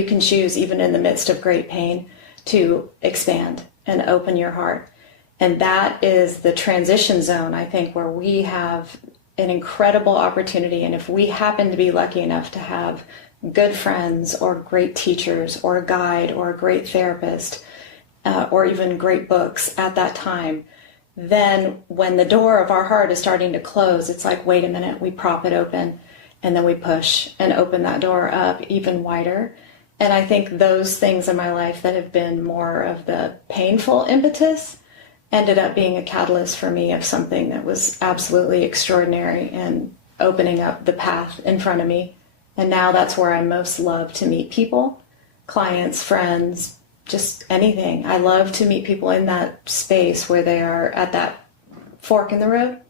You can choose, even in the midst of great pain, to expand and open your heart. And that is the transition zone, I think, where we have an incredible opportunity. And if we happen to be lucky enough to have good friends or great teachers or a guide or a great therapist or even great books at that time, then when the door of our heart is starting to close, it's like, wait a minute, we prop it open and then we push and open that door up even wider. And I think those things in my life that have been more of the painful impetus ended up being a catalyst for me of something that was absolutely extraordinary and opening up the path in front of me. And now that's where I most love to meet people, clients, friends, just anything. I love to meet people in that space where they are at that fork in the road.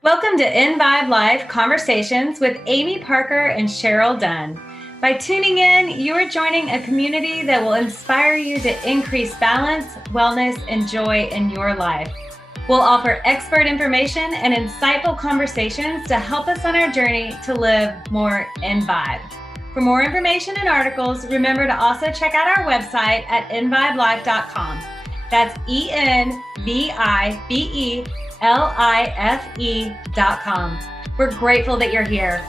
Welcome to Envibe Live Conversations with Amy Parker and Cheryl Dunn. By tuning in, you are joining a community that will inspire you to increase balance, wellness, and joy in your life. We'll offer expert information and insightful conversations to help us on our journey to live more Envibe. For more information and articles, remember to also check out our website at envibelife.com. That's ENVIBELIFE.com. We're grateful that you're here.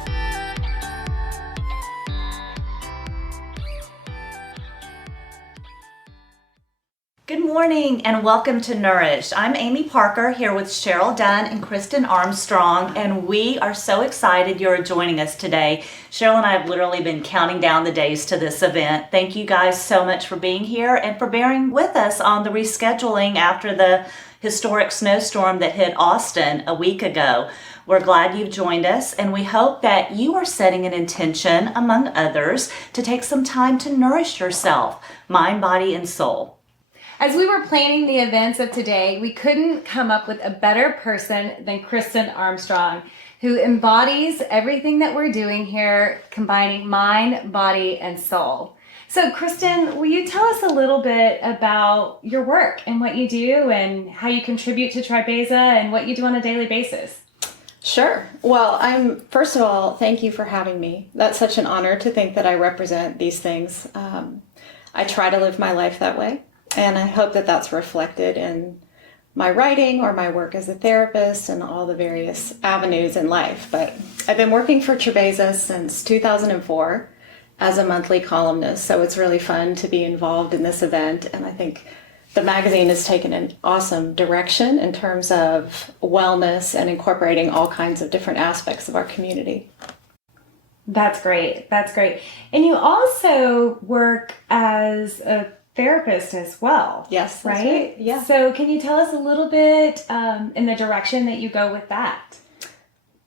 Good morning and welcome to Nourish. I'm Amy Parker here with Cheryl Dunn and Kristin Armstrong, and we are so excited you're joining us today. Cheryl and I have literally been counting down the days to this event. Thank you guys so much for being here and for bearing with us on the rescheduling after the historic snowstorm that hit Austin a week ago. We're glad you've joined us, and we hope that you are setting an intention, among others, to take some time to nourish yourself, mind, body, and soul. As we were planning the events of today, we couldn't come up with a better person than Kristin Armstrong, who embodies everything that we're doing here, combining mind, body, and soul. So Kristin, will you tell us a little bit about your work and what you do and how you contribute to Tribeza and what you do on a daily basis? Sure. Well, first of all, thank you for having me. That's such an honor to think that I represent these things. I try to live my life that way. And I hope that that's reflected in my writing or my work as a therapist and all the various avenues in life. But I've been working for Tribeza since 2004 as a monthly columnist. So it's really fun to be involved in this event. And I think the magazine has taken an awesome direction in terms of wellness and incorporating all kinds of different aspects of our community. That's great. That's great. And you also work as a therapist as well. Yes, right? Yeah. So can you tell us a little bit in the direction that you go with that?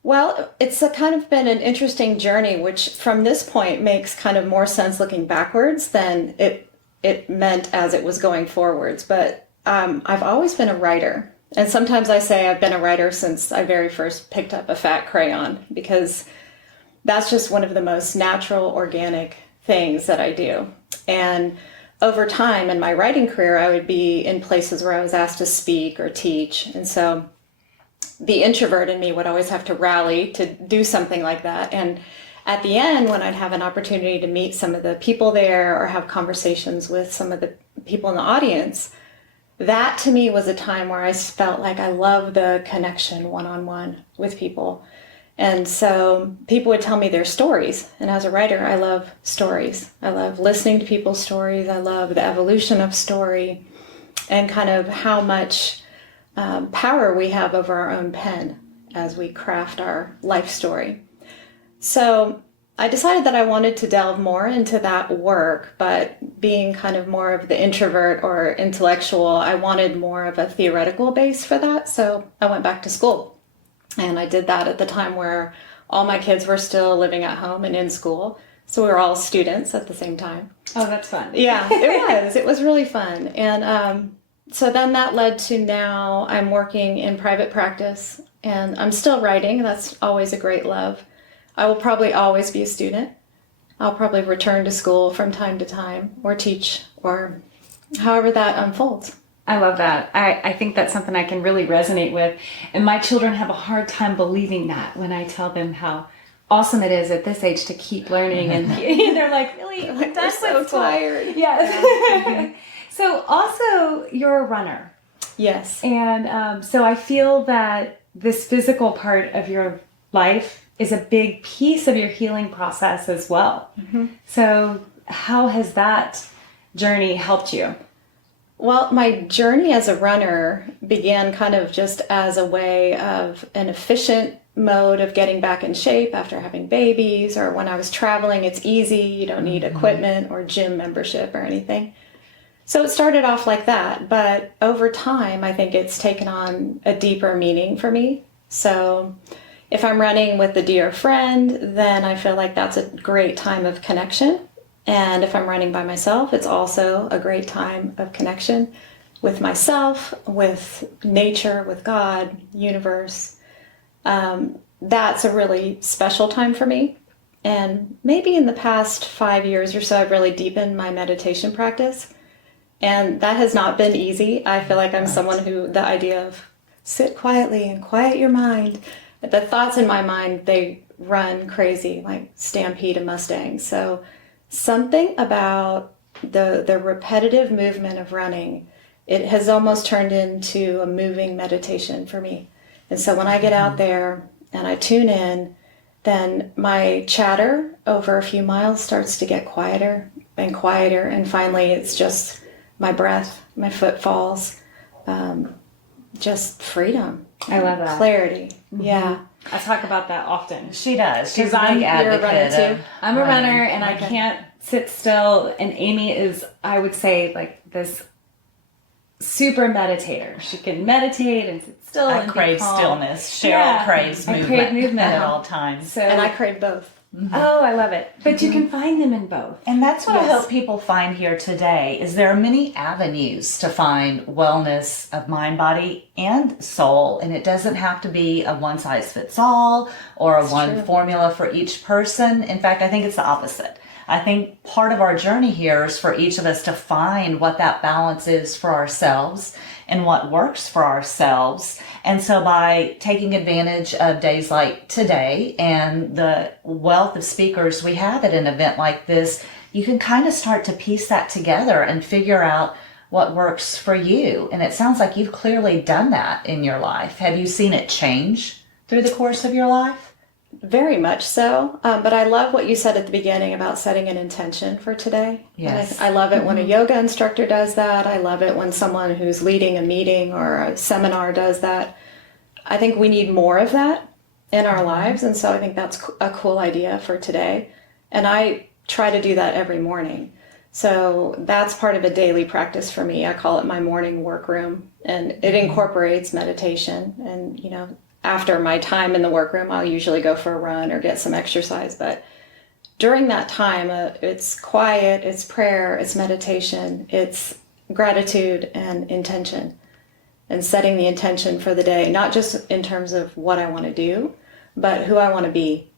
Well, it's kind of been an interesting journey, which from this point makes kind of more sense looking backwards than it meant as it was going forwards. But I've always been a writer. And sometimes I say I've been a writer since I very first picked up a fat crayon, because that's just one of the most natural, organic things that I do. And over time in my writing career, I would be in places where I was asked to speak or teach. And so the introvert in me would always have to rally to do something like that. And at the end, when I'd have an opportunity to meet some of the people there or have conversations with some of the people in the audience, that to me was a time where I felt like I love the connection one-on-one with people. And so people would tell me their stories. And as a writer, I love stories. I love listening to people's stories. I love the evolution of story and kind of how much power we have over our own pen as we craft our life story. So I decided that I wanted to delve more into that work, but being kind of more of the introvert or intellectual, I wanted more of a theoretical base for that. So I went back to school. And I did that at the time where all my kids were still living at home and in school. So we were all students at the same time. Oh, that's fun. Yeah, it was. It was really fun. And so then that led to now I'm working in private practice and I'm still writing. That's always a great love. I will probably always be a student. I'll probably return to school from time to time or teach or however that unfolds. I love that. I think that's something I can really resonate with. And my children have a hard time believing that when I tell them how awesome it is at this age to keep learning. And they're like, really? I'm done so school." tired. Yes. So also, you're a runner. Yes. And so I feel that this physical part of your life is a big piece of your healing process as well. Mm-hmm. So how has that journey helped you? Well, my journey as a runner began kind of just as a way of an efficient mode of getting back in shape after having babies, or when I was traveling, it's easy. You don't need equipment or gym membership or anything. So it started off like that, but over time, I think it's taken on a deeper meaning for me. So if I'm running with a dear friend, then I feel like that's a great time of connection. And if I'm running by myself, it's also a great time of connection with myself, with nature, with God, universe. That's a really special time for me. And maybe in the past 5 years or so, I've really deepened my meditation practice. And that has not been easy. I feel like I'm someone who, the idea of sit quietly and quiet your mind, the thoughts in my mind, they run crazy, like stampede a Mustang. So something about the repetitive movement of running, it has almost turned into a moving meditation for me. And so when I get out there and I tune in, then my chatter over a few miles starts to get quieter and quieter. And finally, it's just my breath, my footfalls, just freedom. I love that. Clarity. Mm-hmm. Yeah. I talk about that often. She does. She's Because a big you're a runner advocate. too. I'm a running. runner and I can't sit still. And Amy is, I would say, like this super meditator. She can meditate and sit still. I and crave be calm. stillness. Cheryl Yeah. craves I movement, crave movement. at all times. So, And I crave both. oh, I love it. But you can find them in both. And that's what I Yes. hope people find here today is there are many avenues to find wellness of mind, body, and soul. And it doesn't have to be a one size fits all or a one true. formula for each person. In fact, I think it's the opposite. I think part of our journey here is for each of us to find what that balance is for ourselves and what works for ourselves. And so by taking advantage of days like today and the wealth of speakers we have at an event like this, you can kind of start to piece that together and figure out what works for you. And it sounds like you've clearly done that in your life. Have you seen it change through the course of your life? Very much so. But I love what you said at the beginning about setting an intention for today. Yes. And I love it when a yoga instructor does that. I love it when someone who's leading a meeting or a seminar does that. I think we need more of that in our lives. And so I think that's a cool idea for today. And I try to do that every morning. So that's part of a daily practice for me. I call it my morning workroom. And it incorporates meditation. And, you know, after my time in the workroom, I'll usually go for a run or get some exercise. But during that time, it's quiet, it's prayer, it's meditation, it's gratitude and intention. And setting the intention for the day, not just in terms of what I want to do, but who I want to be,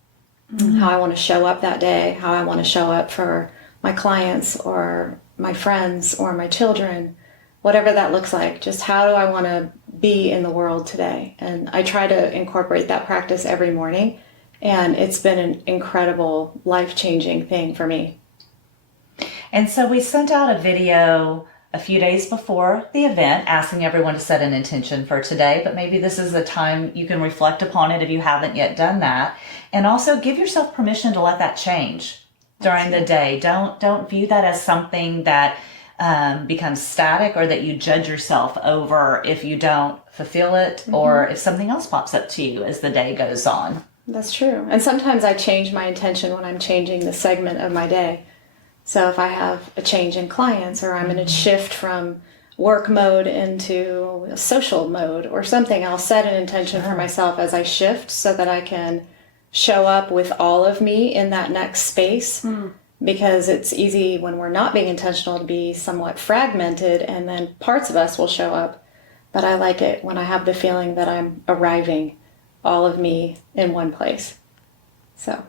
how I want to show up that day, how I want to show up for my clients or my friends or my children, whatever that looks like. Just how do I want to be in the world today? And I try to incorporate that practice every morning. And it's been an incredible, life-changing thing for me. And so we sent out a video a few days before the event asking everyone to set an intention for today, but maybe this is a time you can reflect upon it if you haven't yet done that. And also give yourself permission to let that change during the day. Don't view that as something that becomes static or that you judge yourself over if you don't fulfill it or if something else pops up to you as the day goes on. That's true. And sometimes I change my intention when I'm changing the segment of my day. So if I have a change in clients or I'm in a shift from work mode into a social mode or something, I'll set an intention for myself as I shift so that I can show up with all of me in that next space. Because it's easy when we're not being intentional to be somewhat fragmented and then parts of us will show up. But I like it when I have the feeling that I'm arriving, all of me in one place. So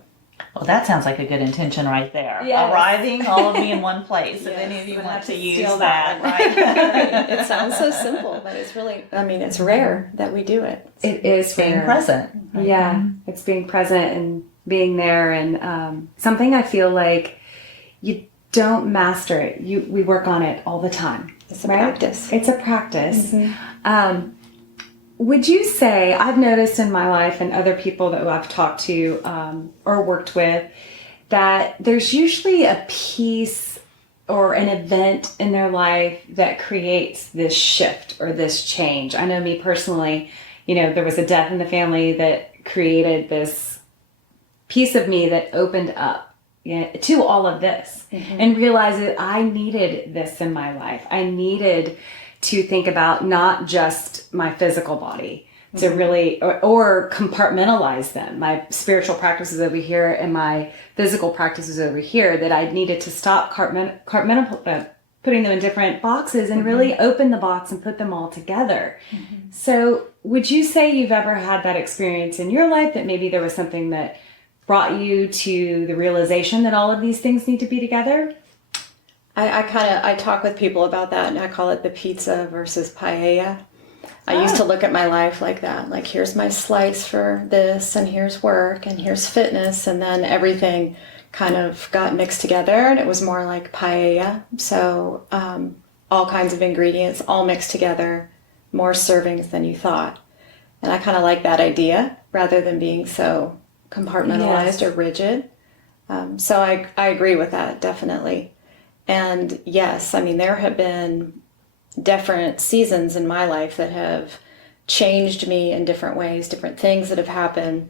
Well, that sounds like a good intention right there. Yes. Arriving, all of me in one place. If Yes. any of you want to use steal that, that right? It sounds so simple, but it's really, I mean, it's rare that we do it. It is Being rare. present. Yeah, it's being present and being there, and something I feel like you don't master it. We work on it all the time. It's a practice. It's a practice. Would you say, I've noticed in my life and other people that I've talked to or worked with, that there's usually a piece or an event in their life that creates this shift or this change. I know me personally, there was a death in the family that created this piece of me that opened up to all of this and realized that I needed this in my life. I needed to think about not just my physical body, to really, or compartmentalize them. My spiritual practices over here and my physical practices over here, that I needed to stop putting them in different boxes and really open the box and put them all together. So would you say you've ever had that experience in your life, that maybe there was something that brought you to the realization that all of these things need to be together? I talk with people about that, and I call it the pizza versus paella. I used to look at my life like that. Like, here's my slice for this, and here's work, and here's fitness, and then everything kind of got mixed together, and it was more like paella. So all kinds of ingredients all mixed together, more servings than you thought. And I kind of like that idea, rather than being so compartmentalized or rigid. So I agree with that, definitely. And yes, I mean, there have been different seasons in my life that have changed me in different ways, different things that have happened.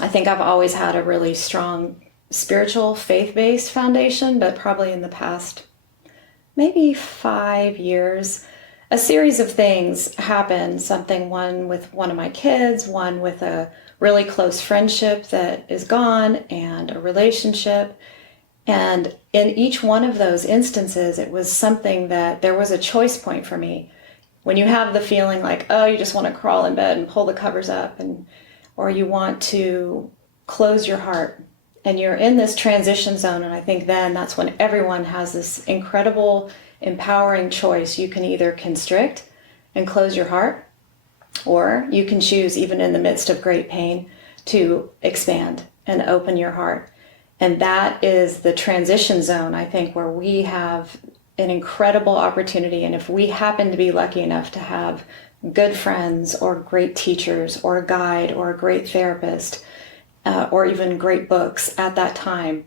I think I've always had a really strong spiritual, faith-based foundation, but probably in the past maybe 5 years, a series of things happened. One with one of my kids, one with a really close friendship that is gone, and a relationship. And in each one of those instances, it was something that there was a choice point for me. When you have the feeling like, oh, you just want to crawl in bed and pull the covers up, or you want to close your heart, and you're in this transition zone. And I think then that's when everyone has this incredible, empowering choice. You can either constrict and close your heart, or you can choose, even in the midst of great pain, to expand and open your heart. And that is the transition zone, I think, where we have an incredible opportunity. And if we happen to be lucky enough to have good friends or great teachers or a guide or a great therapist or even great books at that time,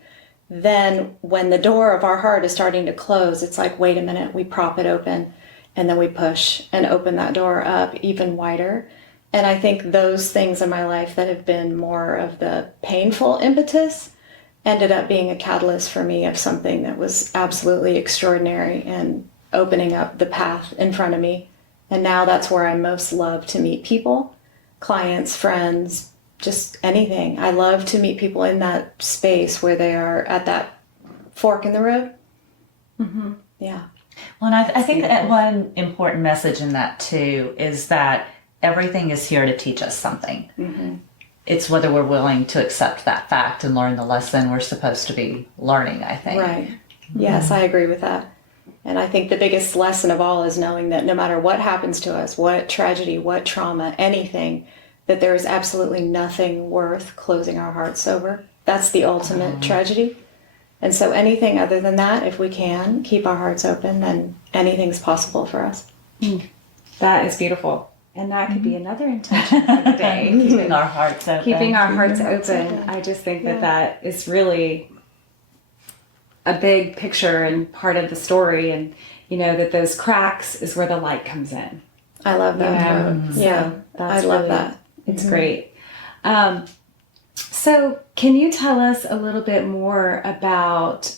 then when the door of our heart is starting to close, it's like, wait a minute, we prop it open, and then we push and open that door up even wider. And I think those things in my life that have been more of the painful impetus ended up being a catalyst for me of something that was absolutely extraordinary and opening up the path in front of me. And now that's where I most love to meet people, clients, friends, just anything. I love to meet people in that space where they are at that fork in the road. Yeah. Well, and I think that one important message in that too is that everything is here to teach us something. It's whether we're willing to accept that fact and learn the lesson we're supposed to be learning, I think. Right. Yes, I agree with that. And I think the biggest lesson of all is knowing that no matter what happens to us, what tragedy, what trauma, anything, that there is absolutely nothing worth closing our hearts over. That's the ultimate tragedy. And so anything other than that, if we can keep our hearts open, then anything's possible for us. That is beautiful. And that could be another intention for the day. Keeping our hearts open. Keeping our hearts open. I just think that is really a big picture and part of the story. And, that those cracks is where the light comes in. I love that. Yeah, I love that. It's great. So can you tell us a little bit more about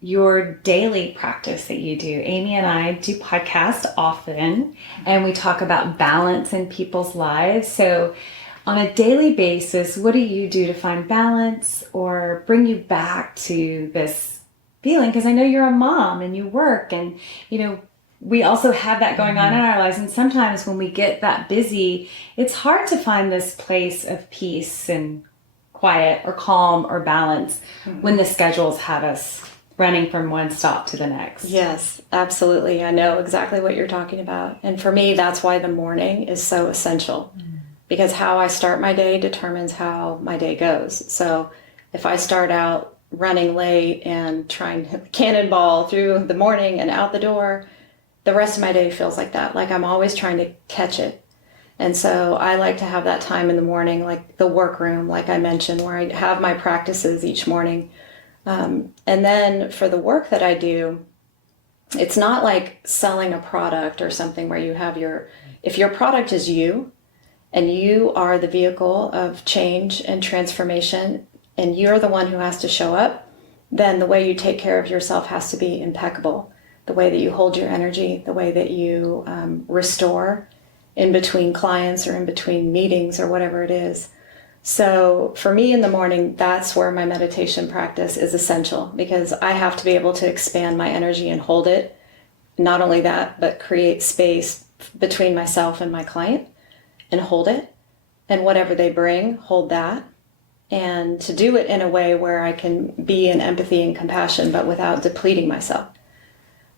your daily practice that you do? Amy and I do podcasts often, and we talk about balance in people's lives. So on a daily basis, what do you do to find balance or bring you back to this feeling? Because I know you're a mom and you work, and, we also have that going on in our lives. And sometimes when we get that busy, it's hard to find this place of peace and quiet or calm or balance when the schedules have us running from one stop to the next. Yes, absolutely. I know exactly what you're talking about. And for me, that's why the morning is so essential, because how I start my day determines how my day goes. So if I start out running late and trying to cannonball through the morning and out the door, the rest of my day feels like that. Like I'm always trying to catch it. And so I like to have that time in the morning, like the workroom, like I mentioned, where I have my practices each morning. And then for the work that I do, it's not like selling a product or something where you have if your product is you and you are the vehicle of change and transformation and you're the one who has to show up, then the way you take care of yourself has to be impeccable. The way that you hold your energy, the way that you restore in between clients or in between meetings or whatever it is. So for me in the morning, that's where my meditation practice is essential, because I have to be able to expand my energy and hold it. Not only that, but create space between myself and my client and hold it. And whatever they bring, hold that. And to do it in a way where I can be in empathy and compassion, but without depleting myself.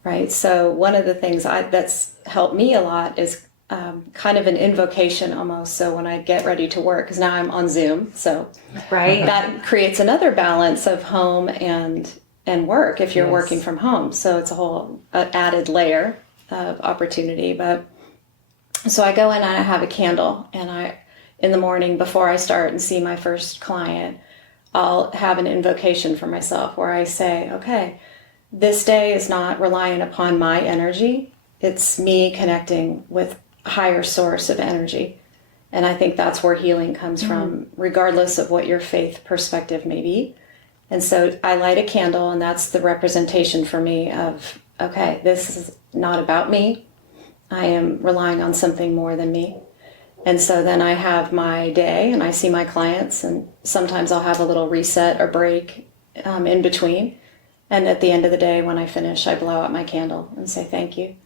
Right? So one of the things that's helped me a lot is kind of an invocation almost. So when I get ready to work, because now I'm on Zoom, so that creates another balance of home and work if you're working from home. So it's a whole added layer of opportunity. But so I go in and I have a candle, and in the morning before I start and see my first client, I'll have an invocation for myself where I say, okay, this day is not relying upon my energy. It's me connecting with higher source of energy. And I think that's where healing comes from, regardless of what your faith perspective may be. And so I light a candle, and that's the representation for me of, okay, this is not about me. I am relying on something more than me. And so then I have my day and I see my clients, and sometimes I'll have a little reset or break in between. And at the end of the day, when I finish, I blow out my candle and say thank you.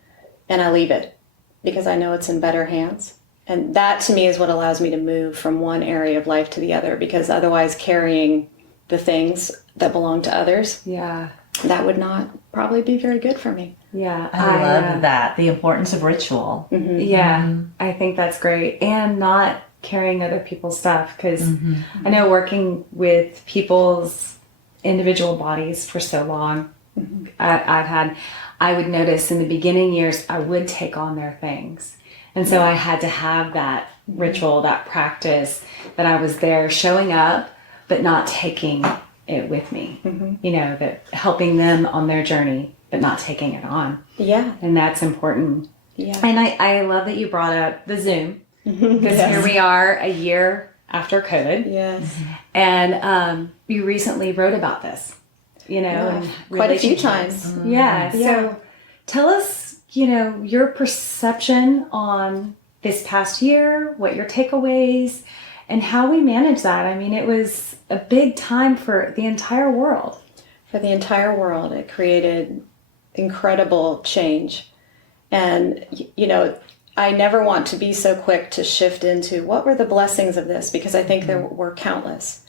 And I leave it because I know it's in better hands. And that to me is what allows me to move from one area of life to the other, because otherwise carrying the things that belong to others, that would not probably be very good for me. Yeah, I love that. The importance of ritual. Mm-hmm. Yeah, I think that's great. And not carrying other people's stuff, because I know working with people's individual bodies for so long, I would notice in the beginning years, I would take on their things. And so I had to have that ritual, that practice, that I was there showing up, but not taking it with me, you know, that helping them on their journey, but not taking it on. Yeah. And that's important. Yeah. And I love that you brought up the Zoom, because here we are a year after COVID. Yes. And you recently wrote about this, you know, and quite a few times. Yeah. So tell us, you know, your perception on this past year, what your takeaways, and how we manage that. I mean, it was a big time for the entire world. For the entire world, it created incredible change. And, you know, I never want to be so quick to shift into what were the blessings of this, because I think there were countless.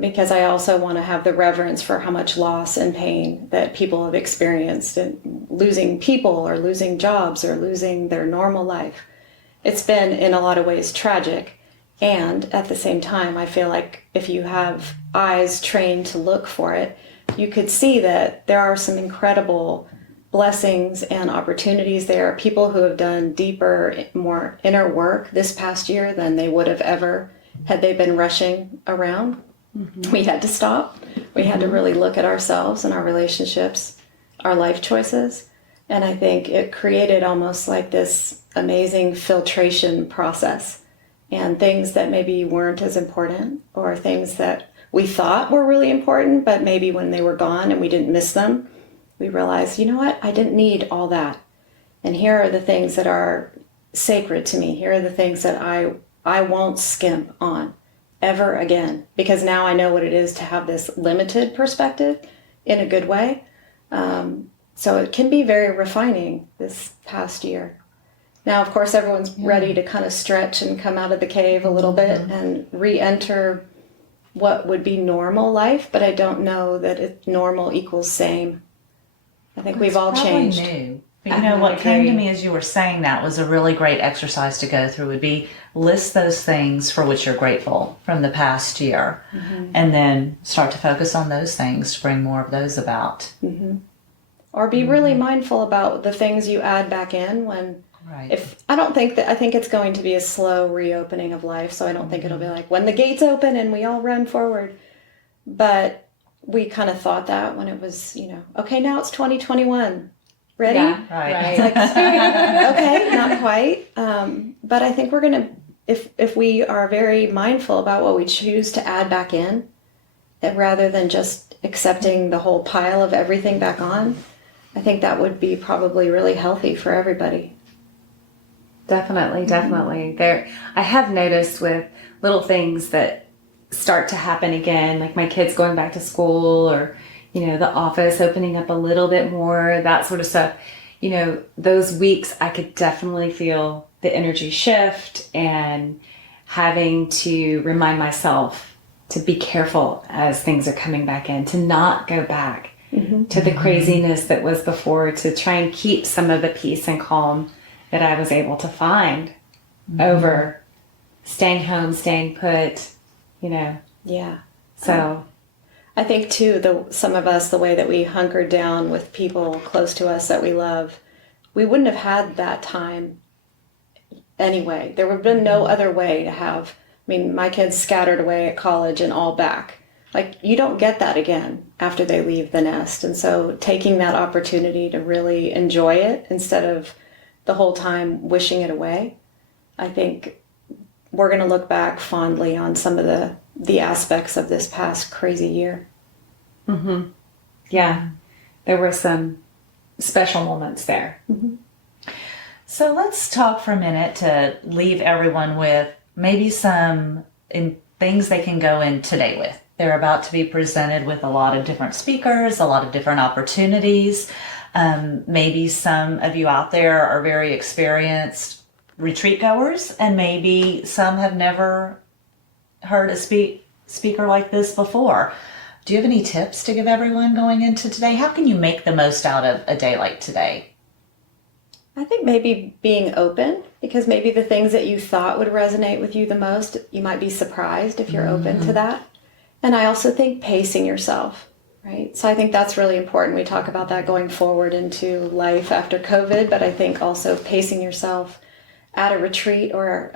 Because I also want to have the reverence for how much loss and pain that people have experienced, and losing people or losing jobs or losing their normal life. It's been in a lot of ways tragic. And at the same time, I feel like if you have eyes trained to look for it, you could see that there are some incredible blessings and opportunities there. People who have done deeper, more inner work this past year than they would have ever had they been rushing around. We had to stop. We had to really look at ourselves and our relationships, our life choices. And I think it created almost like this amazing filtration process. And things that maybe weren't as important, or things that we thought were really important, but maybe when they were gone and we didn't miss them, we realized, you know what, I didn't need all that. And here are the things that are sacred to me. Here are the things that I won't skimp on ever again, because now I know what it is to have this limited perspective in a good way. So it can be very refining this past year. Now, of course, everyone's ready to kind of stretch and come out of the cave a little bit and re-enter what would be normal life, but I don't know that normal equals same. I think we've all changed. New. But you know, what came to me as you were saying that was a really great exercise to go through would be list those things for which you're grateful from the past year, and then start to focus on those things to bring more of those about. Or be really mindful about the things you add back in when, I think it's going to be a slow reopening of life. So I don't think it'll be like when the gates open and we all run forward. But we kind of thought that when it was, okay, now it's 2021. Ready? Yeah, right. It's like, okay, not quite. But I think we're going to, if we are very mindful about what we choose to add back in, that rather than just accepting the whole pile of everything back on, I think that would be probably really healthy for everybody. Definitely. I have noticed with little things that start to happen again, like my kids going back to school, or the office opening up a little bit more, that sort of stuff. Those weeks I could definitely feel the energy shift, and having to remind myself to be careful as things are coming back in, to not go back to the craziness that was before, to try and keep some of the peace and calm that I was able to find over staying home, staying put, Yeah. So I think too, some of us, the way that we hunkered down with people close to us that we love, we wouldn't have had that time anyway. There would have been no other way to have, my kids scattered away at college and all back. Like, you don't get that again after they leave the nest. And so taking that opportunity to really enjoy it instead of the whole time wishing it away, I think we're going to look back fondly on some of the aspects of this past crazy year. Yeah, there were some special moments there. So let's talk for a minute to leave everyone with maybe some things they can go in today with. They're about to be presented with a lot of different speakers, a lot of different opportunities. Maybe some of you out there are very experienced retreat goers, and maybe some have never heard a speaker like this before. Do you have any tips to give everyone going into today? How can you make the most out of a day like today? I think maybe being open, because maybe the things that you thought would resonate with you the most, you might be surprised if you're open to that. And I also think pacing yourself, right? So I think that's really important. We talk about that going forward into life after COVID, but I think also pacing yourself at a retreat or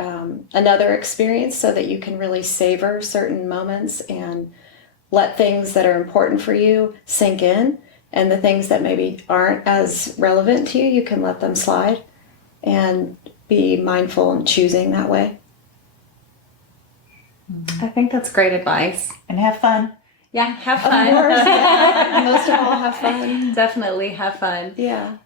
another experience so that you can really savor certain moments and let things that are important for you sink in, and the things that maybe aren't as relevant to you, you can let them slide and be mindful and choosing that way. I think that's great advice. And have fun. Yeah, have Of fun. course, yeah. Most of all, have fun. Definitely have fun. Yeah.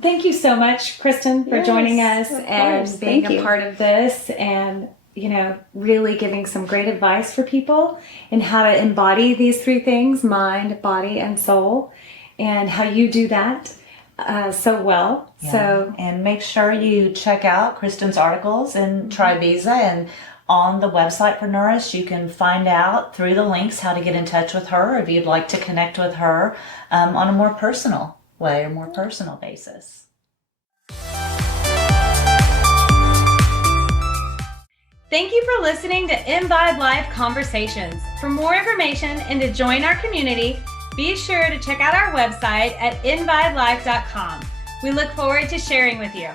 Thank you so much, Kristin, for Yes, joining us of and course. being Thank a you. part of this, and really giving some great advice for people in how to embody these three things: mind, body, and soul, and how you do that so well. Yeah. So, and make sure you check out Kristin's articles in Tribeza, and on the website for Nourish, you can find out through the links how to get in touch with her if you'd like to connect with her on a more personal way or more personal basis. Thank you for listening to Envibe Live Conversations. For more information and to join our community, be sure to check out our website at envibelive.com. We look forward to sharing with you.